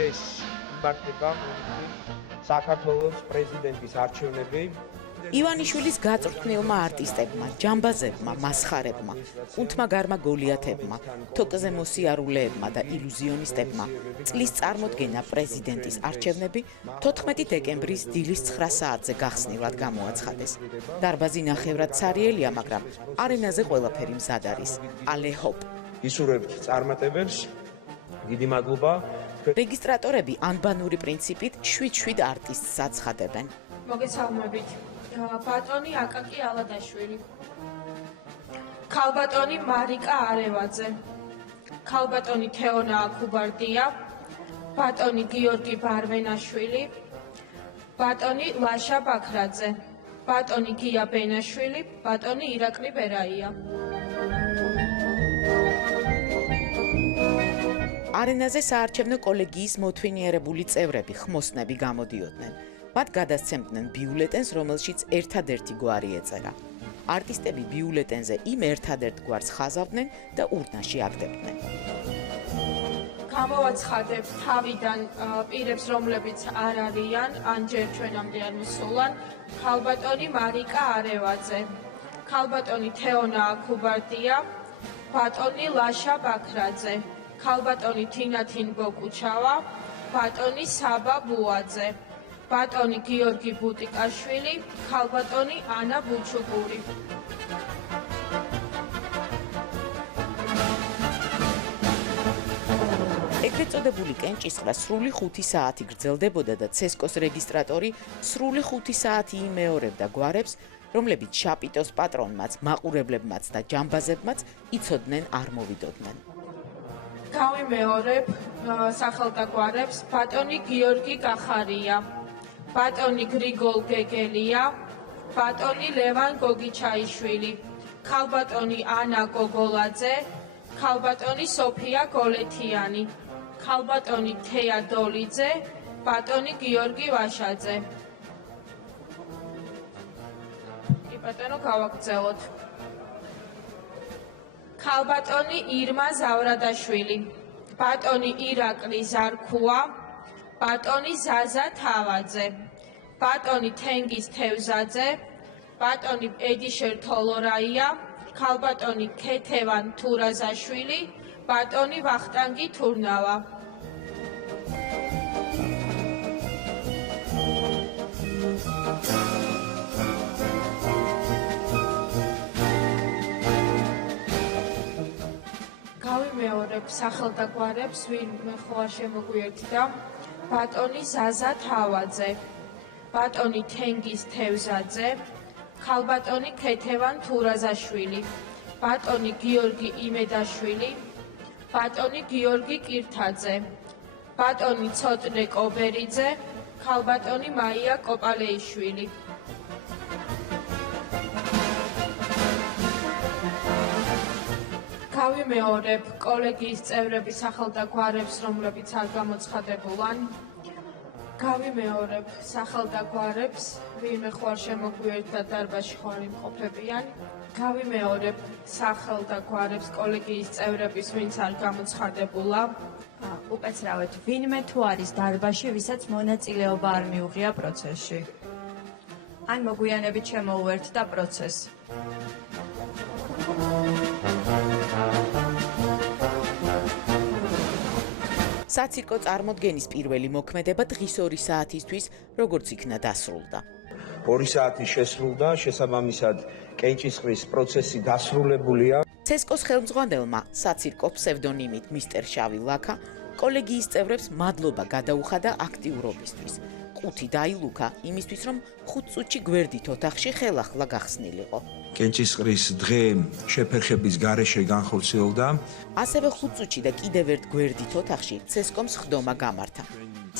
ეს იმართება საქართველოს პრეზიდენტის არჩევნები. ივანიშვილის გაწვრთნილმა არტისტებმა, ჯამბაზებმა, მასხარებმა, კუნთმა გარმა გოლიათებმა, თოკზე მოსიარულეებმა და ილუზიონისტებმა წლის წარმოდგენა პრეზიდენტის არჩევნები 14 დეკემბრის დილის 9 საათზე გახსნილად გამოაცხადეს. დარბაზი ნახევრად ცარიელია, მაგრამ არენაზე ყველაფერი მზად არის. Ale hop. ისურვებთ წარმატებებს. დიდი მადლობა. რეგისტრატორები ანბანური პრინციპით 7-7 არტისტს აცხადებენ. მოგესალმებით. ბატონი აკაკი ალადაშვილი, ქალბატონი მარიკა არევაძე, ქალბატონი თეონა აკუბარდია, ბატონი გიორგი ბარვენაშვილი, ბატონი ლაშა ბაქრაძე, ბატონი გია ბენაშვილი, ბატონი ირაკლი ბერაია. არენაზე საარჩევნო კოლეგიის მოთვინიერებული წევრები, ხმოსნები გამოდიოდნენ. მათ გადასცემდნენ ბიულეტენს, რომელშიც ერთადერთი გვარი ეწერა. არტისტები ბიულეტენზე იმ ერთადერთ გვარს ხაზავდნენ და ურნაში აგდებდნენ. გამოვაცხადებ თავიდან პირებს, რომლებიც არ არიან, ან ჯერ ჩვენამდე არ მოსულან, ქალბატონი მარიკა არევაძე, ქალბატონი თეონა აკუბარდია, ბატონი ლაშა ბაქრაძე, ქალბატონი თინათინ ბოკუჩავა, ბატონი საბა ბუაძე, ბატონი გიორგი ბუტიკაშვილი, ქალბატონი ანა ბუჩუგური. ეგრეთ წოდებული კენჭისყრა სრული 5 საათი გრძელდებოდა და ცესკოს რეგისტრატორი სრული 5 საათი იმეორებდა გვარებს, რომლებიც შაპიტოს პატრონმაც, მაყურებლებმაც და ჯამბაზებმაც იცოდნენ არ მოვიდოდნენ. გავიმეორებ სახელთა გვარებს. ბატონი გიორგი კახარია, ბატონი გრიგოლ გეგელია, ბატონი ლევან გოგიჩაიშვილი, ქალბატონი ანა გოგოლაძე, ქალბატონი სოფია გოლეთიანი, ქალბატონი თეა დოლიძე, ბატონი გიორგი ვაშაძე. ბატონო გავაგრძელოთ. ქალბატონი ირმა ზავრადაშვილი, ბატონი ირაკლი ზარქუა, ბატონი ზაზა თავაძე, ბატონი თენგიზ თევზაძე, ბატონი ედიშერ თოლორაია, ქალბატონი ქეთევან თურაზაშვილი, ბატონი ვახტანგი თურნავა. გავიმეორებ სახელთა გვარებს, ვინმე ხო არ შემოგვიერთდა. ბატონი ზაზა თავაძე, ბატონი თენგიზ თევზაძე, ქალბატონი ქეთევან თურაზაშვილი, ბატონი გიორგი იმედაშვილი, ბატონი გიორგი კირთაძე, ბატონი ცოტნე კობერიძე, ქალბატონი მაია კოპალეიშვილი. გავიმეორებ კოლეგიის წევრების სახელთა გვარებს, რომლებიც არ გამოცხადებულან. გავიმეორებ სახელთა გვარებს, ვინმე ხო არ შემოგვიერთდა დარბაზში ხო არ იმყოფებიან. გავიმეორებ სახელთა გვარებს კოლეგიის წევრების, ვინც არ გამოცხადებულა. უკაცრავად, ვინმე თუ არის დარბაზში, ვისაც მონაწილეობა არ მიუღია პროცესში. ან მოგვიანებით შემოუერთდა პროცესს. საცირკო წარმოდგენის პირველი მოქმედება დღის 2 საათისთვის როგორც იქნა დასრულდა. 2 საათი შესრულდა, შესაბამისად კენჭისყრის პროცესი დასრულებულია. ცესკოს ხელმძღვანელმა საცირკო ფსევდონიმით მისტერ შავი ლაქა კოლეგიის წევრებს მადლობა გადაუხადა აქტიურობისთვის. ყუთი დაილუქა იმისთვის, რომ 5 წუთში გვერდით ოთახში ხელახლა გახსნილიყო. კენჭისყრის დღე შეფერხების გარეშე განხორციელდა. ასევე 5 წუთში და კიდევ ერთ გვერდით ოთახში ცესკომს ხდომა გამართა.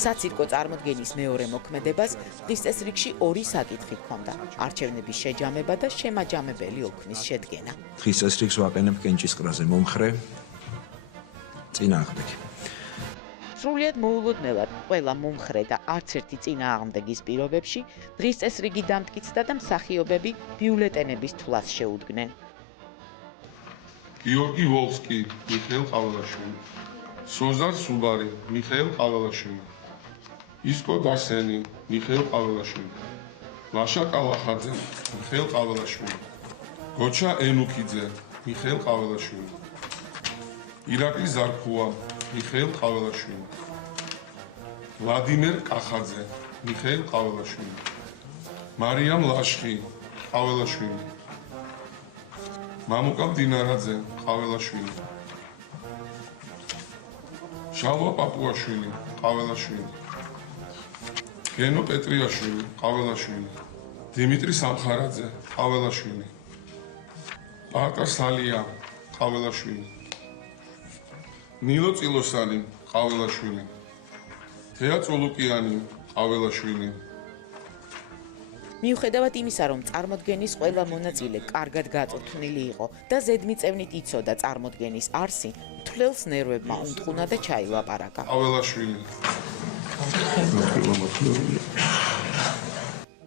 საცირკო წარმოდგენის მეორე მოქმედებას დღის წესრიგში 2 საკითხი ჰქონდა: არჩევნების შეჯამება და შემაჯამებელი ოქმის შედგენა. დღის წესრიგს ვაყენებ კენჭისყრაზე მომხრე წინააღმდეგი. სრულიად მოულოდნელად ყველა მომხრე და არც ერთი წინააღმდეგის პირობებში დღის წესრიგი დამტკიცდა და მსახიობები ბიულეტენების თვლას შეუდგნენ. გიორგი ვოლსკი, მიხეილ ყავლაშვილი. სოზარ სუბარი, მიხეილ ყაველაშვილი. ისკო დასენი, მიხეილ ყაველაშვილი. ლაშა კალახაძე, მიხეილ ყაველაშვილი. გოჩა ენუქიძე, მიხეილ ყაველაშვილი. ირაკლი ზარქუა, მიხეილ ყაველაშვილი. ვლადიმერ კახაძე, მიხეილ ყაველაშვილი. მარიამ ლაშხი, ყაველაშვილი. მამუკა დინარაძე, ყაველაშვილი. შალვა პაპუაშვილი, ყაველაშვილი. გენო პეტრიაშვილი, ყაველაშვილი. დიმიტრი სამხარაძე, ყაველაშვილი. პაკა სალია, ყაველაშვილი. ნილო წილოსანი, ყაველაშვილი. თეა წოლუკიანი, ყაველაშვილი. მიუხედავად იმისა, რომ წარმოდგენის ყველა მონაწილე კარგად გაწვრთნილი იყო და ზედმიწევნით იცოდა წარმოდგენის არსი, თვლელს ნერვებმა უთყუნა და ჩაილაპარაკა. ყაველაშვილი.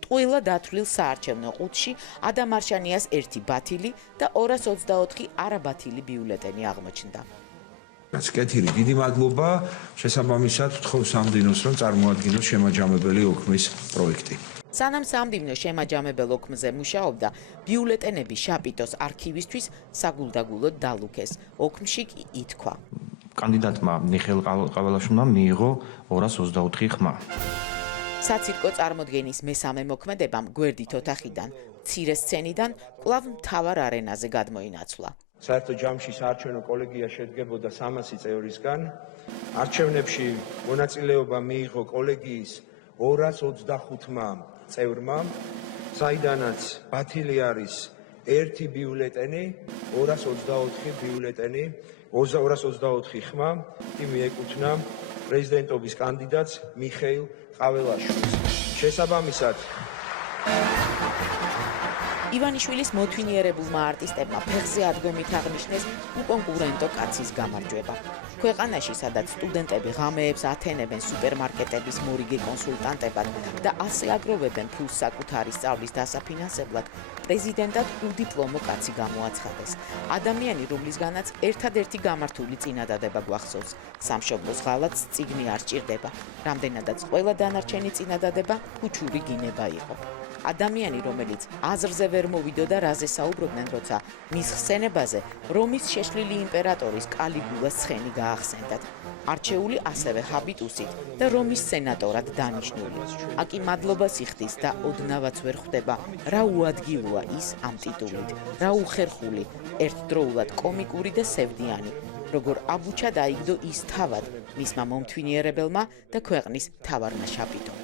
ტყუილა დათვლილ საარჩევნო ყუთში ადამ არშანიას 1 ბათილი და 224 არაბათილი ბიულეტენი აღმოჩნდა. რაც კეთილი, დიდი მადლობა. შესაბამისად ვთხოვ სამდივნოს, რომ წარმოადგინოს შემაჯამებელი ოქმის პროექტი. სანამ სამდივნო შემაჯამებელ ოქმზე მუშაობდა, ბიულეტენები შაპიტოს არქივისთვის საგულდაგულოდ დალუქეს. ოქმში კი ითქვა: კანდიდატმა მიხეილ ყაველაშვილმა მიიღო 224 ხმა. საცირკო წარმოდგენის მესამე მოქმედებამ გვერდით ოთახიდან, მცირე სცენიდან კვლავ მთავარ არენაზე გადმოინაცვლა. საერთო ჯამში საარჩევნო კოლეგია შედგებოდა 300 წევრისგან. არჩევნებში მონაწილეობა მიიღო კოლეგიის 225 წევრმა, საიდანაც ბათილი არის 1 ბიულეტენი, 224 ბიულეტენი, 224 ხმა კი მიეკუთვნა პრეზიდენტობის კანდიდატს მიხეილ ყაველაშვილს. შესაბამისად ივანიშვილის მოთვინიერებულმა არტისტებმა ფეხზე ადგომით აღნიშნეს უკონკურენტო კაცის გამარჯვება. ქვეყანაში, სადაც სტუდენტები ღამეებს ათენებენ სუპერმარკეტების მორიგე კონსულტანტებად და ასე აგროვებენ ფულს საკუთარი სწავლის დასაფინანსებლად, პრეზიდენტად უდიპლომო კაცი გამოაცხადეს. ადამიანი, რომლისგანაც ერთადერთი გამართული წინადადება გვახსოვს. სამშობლოს ღალატ წიგნი არ სჭირდება. რამდენადაც ყველა დანარჩენი წინადადება ქუჩური გინება იყო. ადამიანი, რომელიც აზრზე ვერ მოვიდოდა რაზე საუბრობდნენ, როცა მის ხსენებაზე რომის შეშლილი იმპერატორის კალიგულას ცხენი გაახსენდათ. არჩეული ასევე ჰაბიტუსით და რომის სენატორად დანიშნული. აკი მადლობას იხდის და ოდნავაც ვერ ხვდება, რა უადგილოა ის ამ ტიტულით, რა უხერხული, ერთდროულად კომიკური და სევდიანი, როგორ აბუჩა დაიგდო ის თავად მისმა მომთვინიერებელმა და ქვეყნის მთავარმა შაპიტომ.